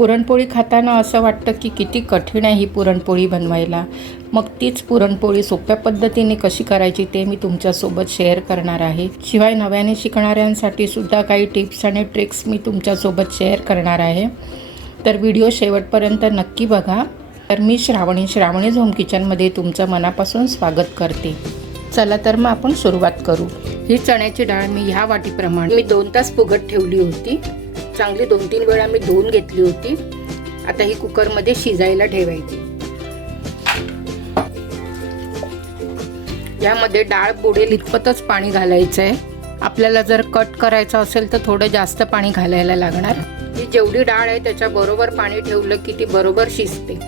पुरणपोळी खाताना असं वाटतं की किती कठीण आहे ही पुरणपोळी बनवायला. मग तीच पुरणपोळी सोप्या पद्धतीने कशी करायची ते मी तुमच्यासोबत शेअर करणार आहे. शिवाय नव्याने शिकणाऱ्यांसाठी सुद्धा काही टिप्स आणि ट्रिक्स मी तुमच्यासोबत शेअर करणार आहे. तर व्हिडिओ शेवटपर्यंत नक्की बघा. तर मी श्रावणी होम किचनमध्ये तुमचं मनापासून स्वागत करते. चला तर मग आपण सुरुवात करू. ही चण्याची डाळ मी ह्या वाटीप्रमाणे मी 2 तास फुगत ठेवली होती. चांगली 2-3 वेळा मी धुवून घेतली होती. आता ही कुकरमध्ये शिजायला ठेवायची. यामध्ये डाळ बुडेल इतपतच पाणी घालायचं आहे. आपल्याला जर कट करायचं असेल तर थोडं जास्त पाणी घालायला लागणार. ही जेवढी डाळ आहे त्याच्या बरोबर पाणी ठेवलं की ती बरोबर शिजते.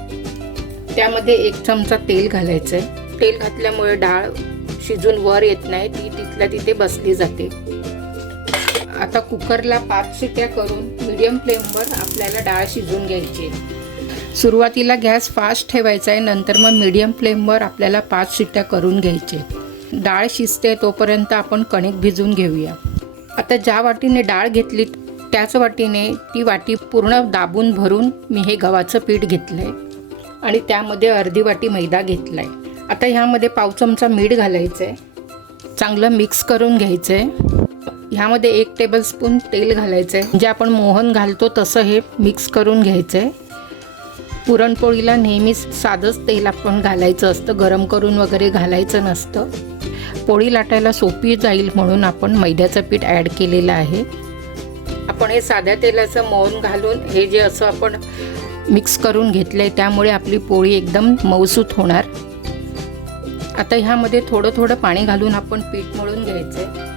त्यामध्ये 1 चमचा तेल घालायचं आहे. तेल घातल्यामुळे डाळ शिजून वर येत नाही, ती तिथल्या तिथे बसली जाते. आता कुकरला 5 शिट्या करून मीडियम फ्लेमवर आपल्याला डाळ शिजून घ्यायची. सुरुवातीला गॅस फास्ट ठेवायचा आहे, नंतर मग मीडियम फ्लेमवर आपल्याला 5 शिट्या करून घ्यायचे. डाळ शिजते तोपर्यंत आपण कणिक भिजवून घेऊया. आता ज्या वाटीने डाळ घेतली त्याच वाटीने ती वाटी पूर्ण दाबून भरून मी हे गव्हाचं पीठ घेतलंय आणि त्यामध्ये अर्धी वाटी मैदा घेतलाय. आता ह्यामध्ये पाव चमचा मीठ घालायचं आहे. चांगलं मिक्स करून घ्यायचं आहे. ह्यामध्ये 1 टेबलस्पून तेल घालायचं आहे. म्हणजे आपण मोहन घालतो तसं हे मिक्स करून घ्यायचं आहे. पुरणपोळीला नेहमीच साधंच तेल आपण घालायचं असतं, गरम करून वगैरे घालायचं नसतं. पोळी लाटायला सोपी जाईल म्हणून आपण मैद्याचं पीठ ॲड केलेलं आहे. आपण हे साध्या तेलाचं मोहन घालून हे जे असं आपण मिक्स करून घेतलं आहे त्यामुळे आपली पोळी एकदम मऊसूत होणार. आता ह्यामध्ये थोडं पाणी घालून आपण पीठ मळून घ्यायचं आहे.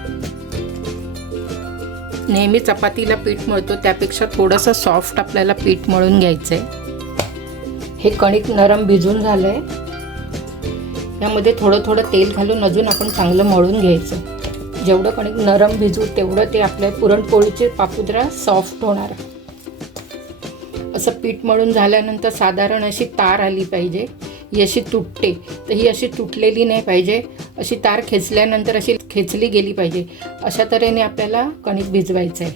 नेहमी चपातीला पीठ मळतो त्यापेक्षा थोडंसं सॉफ्ट आपल्याला पीठ मळून घ्यायचं आहे. हे कणिक नरम भिजून झालं आहे. यामध्ये थोडं तेल घालून अजून आपण चांगलं मळून घ्यायचं. जेवढं कणिक नरम भिजू तेवढं ते आपल्या पुरणपोळीचे पापुद्रा सॉफ्ट होणार. असं पीठ मळून झाल्यानंतर साधारण अशी तार आली पाहिजे. ही अशी तुटते, तर ही अशी तुटलेली नाही पाहिजे. अशी तार खेचल्यानंतर अशी खेचली गेली पाहिजे. अशा तऱ्हेने आपल्याला कणिक भिजवायचं आहे.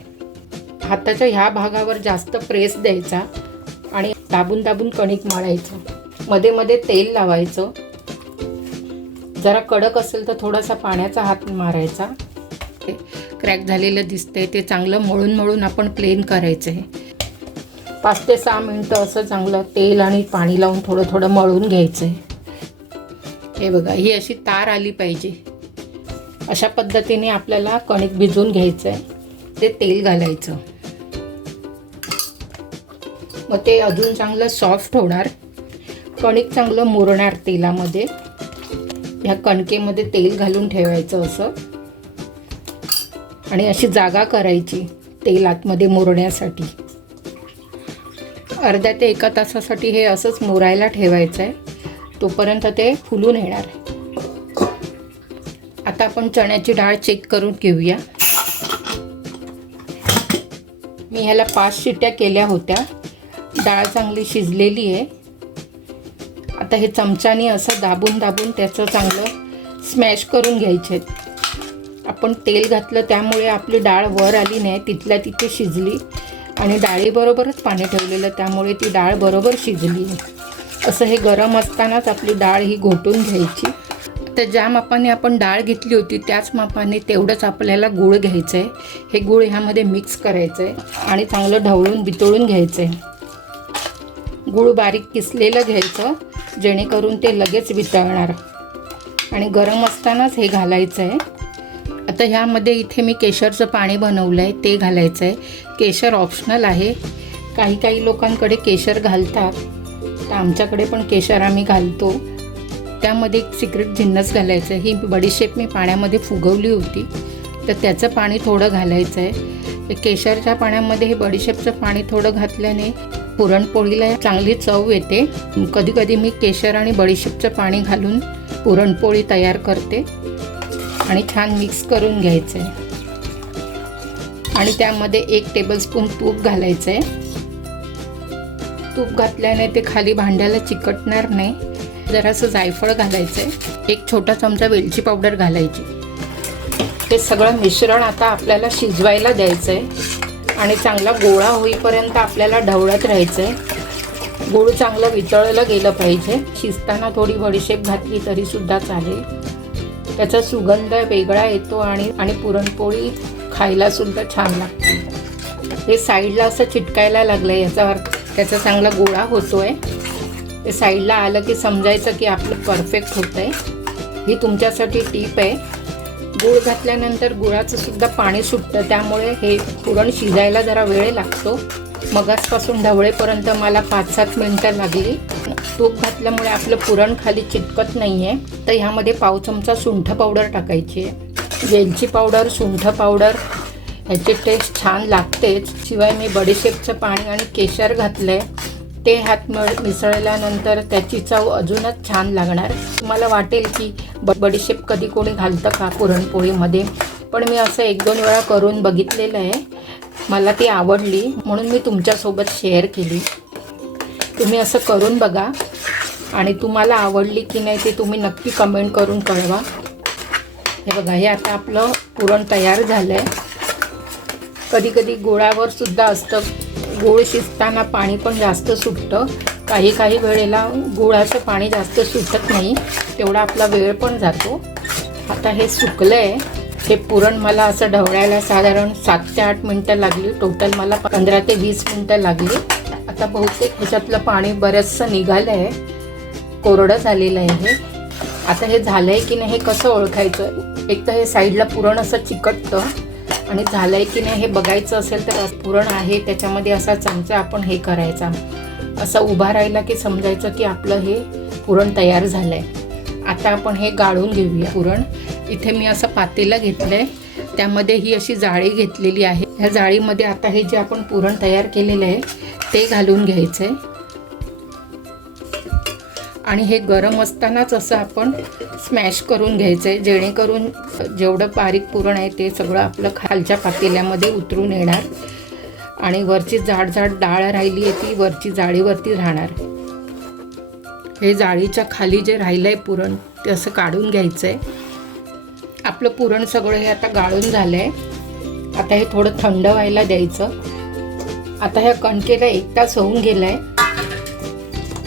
हाताच्या ह्या भागावर जास्त प्रेस द्यायचा आणि दाबून कणिक मळायचं. मध्ये तेल लावायचं. जरा कडक असेल तर थोडासा पाण्याचा हात मारायचा. क्रॅक झालेलं दिसतंय ते चांगलं मळून आपण प्लेन करायचं आहे. 5 ते 6 मिनटं असं चांगलं तेल आणि पाणी लावून थोडं मळून घ्यायचं आहे. हे बघा, ही अशी तार आली पाहिजे. अशा पद्धतीने आपल्याला कणिक भिजवून घ्यायचं आहे. ते तेल घालायचं. मग ते अजून चांगलं सॉफ्ट होणार. कणिक चांगलं मुरणार तेलामध्ये. ह्या कणकेमध्ये तेल घालून ठेवायचं असं आणि अशी जागा करायची तेल आतमध्ये मुरण्यासाठी. अर्ध्या ते 1 तासासाठी हे असंच मुरायला ठेवायचं आहे. तोपर्यंत ते फुलून येणार. आता आपण चण्याची डाळ चेक करून घेऊया. मी ह्याला 5 शिट्या केल्या होत्या. डाळ चांगली शिजलेली आहे. आता हे चमच्याने असं दाबून त्याचं चांगलं स्मॅश करून घ्यायचे. आपण तेल घातलं त्यामुळे आपली डाळ वर आली नाही, तिथल्या तिथे शिजली आणि डाळीबरोबरच पाणी ठेवलेलं त्यामुळे ती डाळ बरोबर शिजली. असं हे गरम असतानाच आपली डाळ ही घोटून घ्यायची. तर ज्या मापाने आपण डाळ घेतली होती त्याच मापाने तेवढंच आपल्याला गूळ घ्यायचं आहे. हे गूळ ह्यामध्ये मिक्स करायचं आहे आणि चांगलं ढवळून बितळून घ्यायचं आहे. गूळ बारीक किसलेलं घ्यायचं जेणेकरून ते लगेच वितळणार आणि गरम असतानाच हे घालायचं आहे. आता ह्यामध्ये इथे मी केशरचं पाणी बनवलं आहे ते घालायचं आहे. केशर ऑप्शनल आहे. काही लोकांकडे केशर घालतात, तर आमच्याकडे पण केशर आम्ही घालतो. त्यामध्ये एक सिक्रेट जिन्नस घालायचं आहे. ही बडीशेप मी पाण्यामध्ये फुगवली होती, तर त्याचं पाणी थोडं घालायचं आहे. केशरच्या पाण्यामध्ये हे बडीशेपचं पाणी थोडं घातल्याने पुरणपोळीला चांगली चव येते. कधी मी केशर आणि बडीशेपचं पाणी घालून पुरणपोळी तयार करते आणि छान मिक्स करून घ्यायचं आहे. आणि त्यामध्ये 1 टेबलस्पून तूप घालायचं आहे. तूप घातल्याने ते खाली भांड्याला चिकटणार नाही. जरासं जायफळ घालायचं आहे. 1 छोटा चमचा वेलची पावडर घालायची. हे सगळं मिश्रण आता आपल्याला शिजवायला द्यायचं आहे आणि चांगला गोळा होईपर्यंत आपल्याला ढवळत राहायचं आहे. गूळ चांगलं वितळलं गेलं पाहिजे. शिजताना थोडी बडीशेप घातली तरीसुद्धा चालेल. त्याचा सुगंध वेगळा येतो आणि पुरणपोळी खायलासुद्धा छान लागते. हे साईडला असं चिटकायला लागलं आहे, याचा अर्थ त्याचा चांगला गोळा होतो आहे. ते साईडला आलं की समजायचं की आपलं परफेक्ट होतं आहे. ही तुमच्यासाठी टीप आहे. गूळ घातल्यानंतर गुळाचं सुद्धा पाणी सुटतं, त्यामुळे हे पुरण शिजायला जरा वेळ लागतो. मगासपासून ढवळेपर्यंत मला 5-7 मिनटं लागली. तूप घातल्यामुळे आपलं पुरण खाली चिटकत नाही आहे. तर ह्यामध्ये पाव चमचा सुंठ पावडर टाकायची आहे. वेलची पावडर, सुंठ पावडर ह्याची टेस्ट छान लागतेच. शिवाय मी बडीशेपचं पाणी आणि केशर घातलं आहे. ते ह्यात मिसळल्यानंतर त्याची चव अजूनच छान लागणार. तुम्हाला वाटेल की बडीशेप कधी कोणी घालतं का पुरणपोळीमध्ये, पण मी असं 1-2 वेळा करून बघितलेलं आहे. मला ती आवडली म्हणून मी तुमच्यासोबत शेअर केली. तुम्ही असं करून बघा आणि तुम्हाला आवडली की नाही ते तुम्ही नक्की कमेंट करून कळवा. हे बघा, हे आता आपलं पुरण तयार झालं आहे. कधी कधी गुळावर सुद्धा असतं, गूळ शिजताना पाणी पण जास्त सुटतं. काही वेळेला गुळाचं पाणी जास्त सुटत नाही, तेवढा आपला वेळ पण जातो. आता हे सुकलं आहे. हे पुरण मला असं ढवळायला साधारण 7 ते 8 मिनटं लागली. टोटल मला 15 ते 20 मिनटं लागली. आता बहुतेक ह्याच्यातलं पाणी बरंचसं निघालं आहे, कोरडं झालेलं आहे हे. आता हे झालं आहे की नाही हे कसं ओळखायचं? एक तर हे साईडला पुरण असं चिकटतं आणि झालं आहे की नाही हे बघायचं असेल तर पुरण आहे त्याच्यामध्ये असा चमचा आपण हे करायचा, असं उभा राहिला की समजायचं की आपलं हे पुरण तयार झालं आहे. आता आपण हे गाळून घेऊया पुरण. इथे मी असं पातेलं घेतलं आहे, त्यामध्ये ही अशी जाळी घेतलेली आहे. ह्या जाळीमध्ये आता हे जे आपण पुरण तयार केलेलं आहे ते घालून घ्यायचं आहे. आणि हे गरम असतानाच असं आपण स्मॅश करून घ्यायचं आहे, जेणेकरून जेवढं बारीक पुरण आहे ते सगळं आपलं खालच्या पातेल्यामध्ये उतरून येणार आणि वरची जाड डाळ राहिली आहे ती वरची जाळीवरती राहणार. हे जाळीच्या खाली जे राहिलं आहे पुरण ते असं काढून घ्यायचं आहे. आपलं पुरण सगळं हे आता गाळून झालं आहे. आता हे थोडं थंड व्हायला द्यायचं. आता ह्या कणकेला 1 तास होऊन गेला आहे.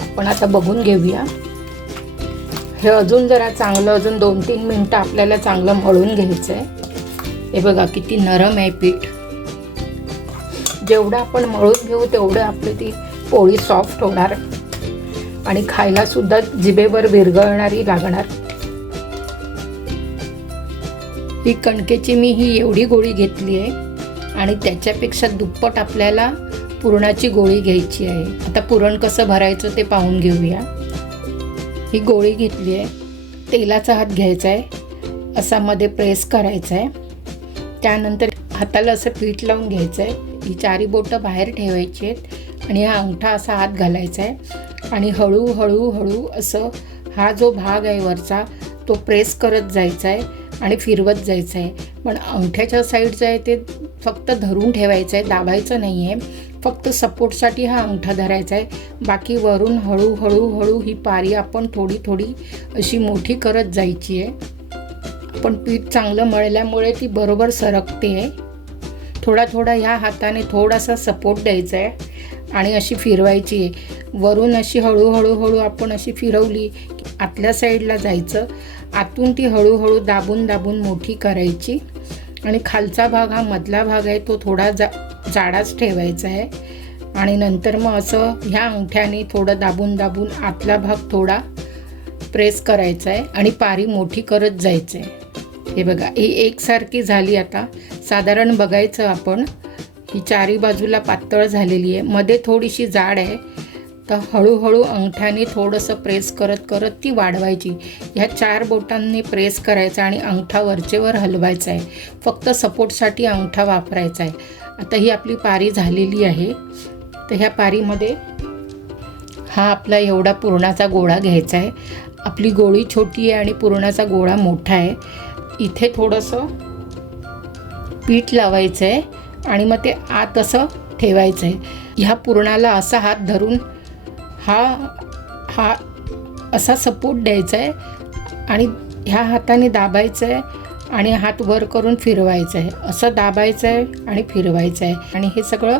आपण आता बघून घेऊया. हे अजून जरा चांगलं अजून 2-3 मिनटं आपल्याला चांगलं मळून घ्यायचं आहे. हे बघा किती नरम आहे पीठ. जेवढं आपण मळून घेऊ तेवढं आपली ती पोळी सॉफ्ट होणार आणि खायला सुद्धा जिभेवर विरघळणारी लागणार. ही कणकेची मी एवढी गोळी घेतली आहे आणि त्याच्यापेक्षा दुप्पट आपल्याला पुरणाची गोळी घ्यायची आहे. आता पुरण कसं भरायचं ते पाहून घेऊया. ही गोळी घेतली आहे, तेलाचा हात घ्यायचा आहे, असा मध्ये प्रेस करायचा आहे. त्यानंतर हाताला असं पीठ लावून घ्यायचं आहे. ही 4 बोटं बाहेर ठेवायची आहेत आणि हा अंगठा असा हात घालायचा आहे आणि हळू असं हा जो भाग आहे वरचा तो प्रेस करत जायचा आहे आणि फिरवत जायचं आहे. पण अंगठ्याच्या साईडचं आहे ते फक्त धरून ठेवायचं आहे, दाबायचं नाही आहे. फक्त सपोर्टसाठी हा अंगठा धरायचा आहे. बाकी वरून हळू ही पारी आपण थोडी अशी मोठी करत जायची आहे. पण पीठ चांगलं मळल्यामुळे ती बरोबर सरकते आहे. थोडा ह्या हाताने थोडासा सपोर्ट द्यायचा आहे आणि अशी फिरवायची आहे. वरून अशी हळू आपण अशी फिरवली की आतल्या साईडला जायचं. आतून ती हळू दाबून मोठी करायची आणि खालचा भाग हा मधला भाग आहे तो थोडा जाडाच ठेवायचा आहे. आणि नंतर मग असं ह्या अंगठ्याने थोडं दाबून आतला भाग थोडा प्रेस करायचा आहे आणि पारी मोठी करत जायचं आहे. हे बघा ही एकसारखी झाली. आता साधारण बघायचं आपण, ही 4 बाजूला पातळ झालेली आहे, मध्ये थोडीशी जाड आहे. तर हळूहळू अंगठ्याने थोडंसं प्रेस करत ती वाढवायची. ह्या 4 बोटांनी प्रेस करायचा आणि अंगठा वरचेवर हलवायचा आहे. फक्त सपोर्टसाठी अंगठा वापरायचा आहे. आता ही आपली पारी झालेली आहे. तर ह्या पारीमध्ये हा आपला एवढा पुरणाचा गोळा घ्यायचा आहे. आपली गोळी छोटी आहे आणि पुरणाचा गोळा मोठा आहे. इथे थोडंसं पीठ लावायचं आहे आणि मग ते आत असं ठेवायचं आहे. ह्या पुरणाला असा हात धरून हा असा सपोर्ट द्यायचा आहे आणि ह्या हाताने दाबायचं आहे आणि हात वर करून फिरवायचं आहे, असं दाबायचं आहे आणि फिरवायचं आहे आणि हे सगळं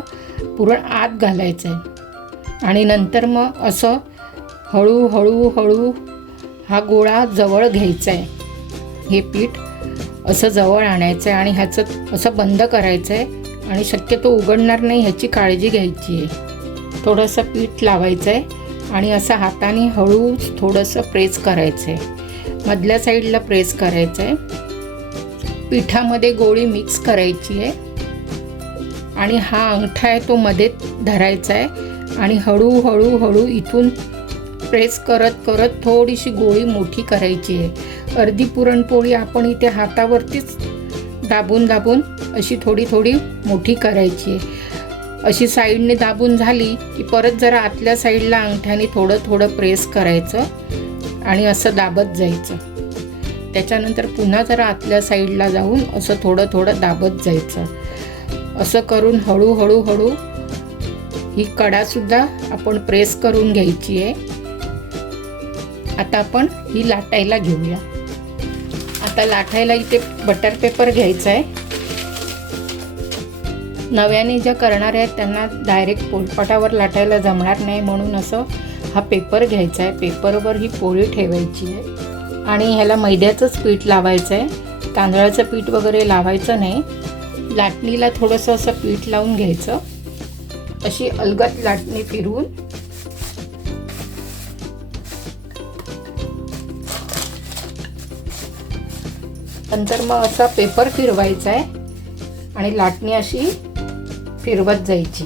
पुरण आत घालायचं आहे आणि नंतर मग असं हळू हा गोळा जवळ घ्यायचा आहे. हे पीठ असं जवळ आणायचं आहे आणि ह्याचं असं बंद करायचं आहे आणि शक्यतो उघडणार नाही ह्याची काळजी घ्यायची आहे. थोडंसं पीठ लावायचं आहे आणि असं हाताने हळू थोडंसं प्रेस करायचं आहे, मधल्या साईडला प्रेस करायचं आहे. पिठामध्ये गोळी मिक्स करायची आहे आणि हा अंगठा आहे तो मध्ये धरायचा आहे आणि हळू इथून प्रेस करत थोडीशी गोळी मोठी करायची आहे. अर्धी पुरणपोळी आपण इथे हातावरतीच दाबून अशी थोडी मोठी करायची आहे. अशी साईडने दाबून झाली की परत जरा आतल्या साईडला अंगठ्याने थोडं प्रेस करायचं आणि असं दाबत जायचं. त्याच्यानंतर पुन्हा जरा आतल्या साईडला जाऊन असं थोडं दाबत जायचं. असं करून हळू ही कडासुद्धा आपण प्रेस करून घ्यायची आहे. आता आपण ही लाटायला घेऊया. आता लाटायला इथे बटर पेपर घ्यायचा आहे. नव्याने ज्या करणार आहेत त्यांना डायरेक्ट पोळपाटावर लाटायला जमणार नाही, म्हणून असं हा पेपर घ्यायचा आहे. पेपरवर ही पोळी ठेवायची आहे आणि ह्याला मैद्याचंच पीठ लावायचं आहे, तांदळाचं पीठ वगैरे लावायचं नाही. लाटणीला थोडंसं असं पीठ लावून घ्यायचं. अशी अलगद लाटणी फिरवून नंतर मग असा पेपर फिरवायचा आहे आणि लाटणी अशी फिरवत जायची.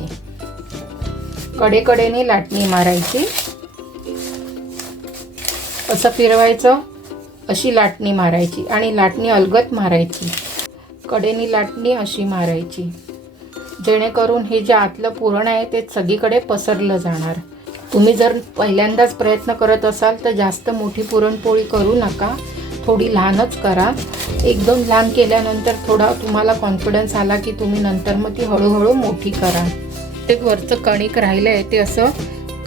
कडेने लाटणी मारायची, असं फिरवायचं, अशी लाटणी मारायची आणि लाटणी अलगद मारायची. कडेने लाटणी अशी मारायची, जेणेकरून हे जे आतलं पुरण आहे ते सगळीकडे पसरलं जाणार. तुम्ही जर पहिल्यांदाच प्रयत्न करत असाल तर जास्त मोठी पुरणपोळी करू नका, थोडी लहानच करा. 1-2 लहान केल्यानंतर थोडा तुम्हाला कॉन्फिडन्स आला की तुम्ही नंतर मग ती हळूहळू मोठी करा. ते वरचं कणिक राहिलं आहे ते असं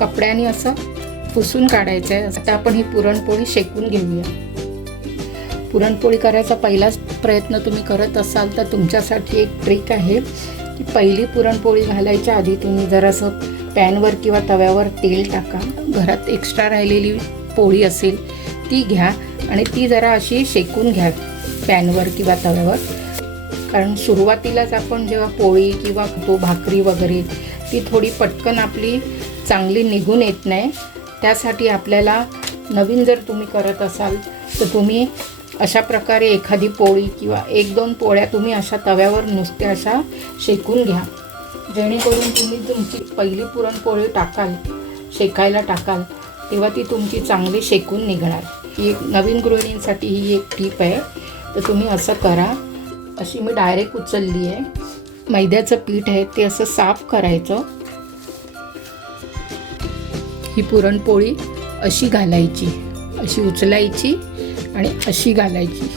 कपड्याने असं पुसून काढायचं आहे. आता आपण ही पुरणपोळी शेकून घेऊया. पुरणपोळी करायचा पहिलाच प्रयत्न तुम्ही करत असाल तर तुमच्यासाठी एक ट्रिक आहे की पहिली पुरणपोळी घालायच्या आधी तुम्ही जरासं पॅनवर किंवा तव्यावर तेल टाका. घरात एक्स्ट्रा राहिलेली पोळी असेल ती घ्या आणि ती जरा अशी शेकून घ्या पॅनवर किंवा तव्यावर. कारण सुरुवातीलाच आपण जेव्हा पोळी किंवा भाकरी वगैरे ती थोडी पटकन आपली चांगली निघून येत नाही. त्यासाठी आपल्याला नवीन जर तुम्ही करत असाल तर तुम्ही अशा प्रकारे एखादी पोळी किंवा 1-2 पोळ्या तुम्ही अशा तव्यावर नुसत्या अशा शेकून घ्या, जेणेकरून तुम्ही तुमची पहिली पुरणपोळी शेकायला टाकाल तेव्हा ती तुमची चांगली शेकून निघणार. ही एक नवीन गृहिणींसाठी ही एक टीप आहे, तर तुम्ही असं करा. अशी मी डायरेक्ट उचलली आहे. मैद्याचं पीठ आहे ते असं साफ करायचं. ही पुरणपोळी अशी घालायची, अशी उचलायची आणि अशी घालायची.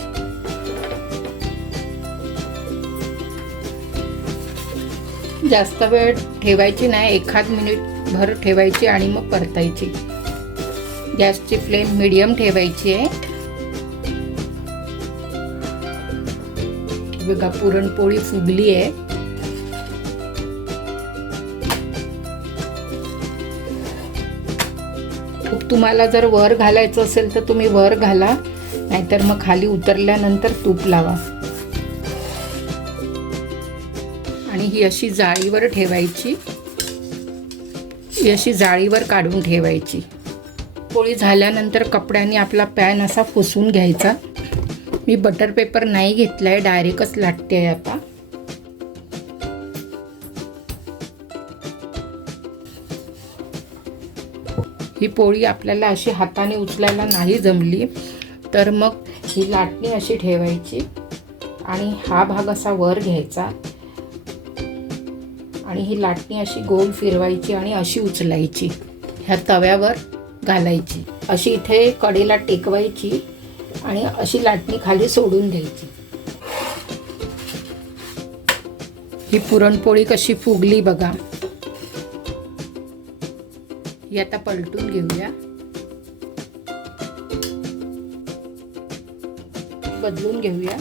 जास्त वेळ ठेवायची नाही, 1 मिनिट भर ठेवायची आणि मग परतायची. गॅसची फ्लेम मीडियम ठेवायची आहे. बघा पुरणपोळी फुगली आहे. तुम्हाला जर वर घालायचं असेल तर तुम्ही वर घाला, नाहीतर मग खाली उतरल्यानंतर तूप लावा. आणि ही अशी जाळीवर ठेवायची, ही अशी जाळीवर काढून ठेवायची. पोळी झाल्यानंतर कपड्याने आपला पॅन असा पुसून घ्यायचा. मी बटर पेपर नाही घेतला आहे, डायरेक्टच लाटते आहे. आता ही पोळी आपल्याला अशी हाताने उचलायला नाही जमली तर मग ही लाटणी अशी ठेवायची आणि हा भाग असा वर घ्यायचा आणि ही लाटणी अशी गोल फिरवायची आणि अशी उचलायची, ह्या तव्यावर घालायची. अशी इथे कडेला टेकवायची आणि अशी लाटणी खाली सोडून द्यायची. ही पुरणपोळी कशी फुगली बघा. ही आता पलटून घेऊया, बदलून घेऊया.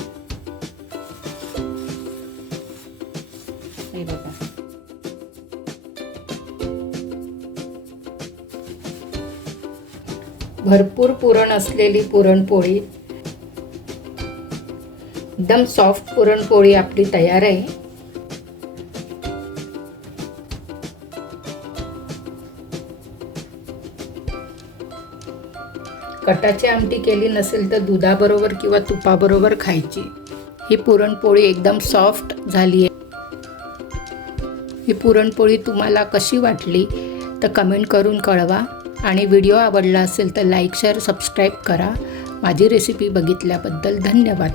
भरपूर पुरण असलेली पुरणपोळी, एकदम सॉफ्ट पुरणपोळी आपली तयार आहे. कटाची आमटी केली नसेल तर दुधाबरोबर किंवा तुपाबरोबर खायची. ही पुरणपोळी एकदम सॉफ्ट झाली आहे. ही पुरणपोळी तुम्हाला कशी वाटली तर कमेंट करून कळवा आणि व्हिडिओ आवडला असेल तर लाईक शेअर सबस्क्राईब करा. माझी रेसिपी बघितल्याबद्दल धन्यवाद.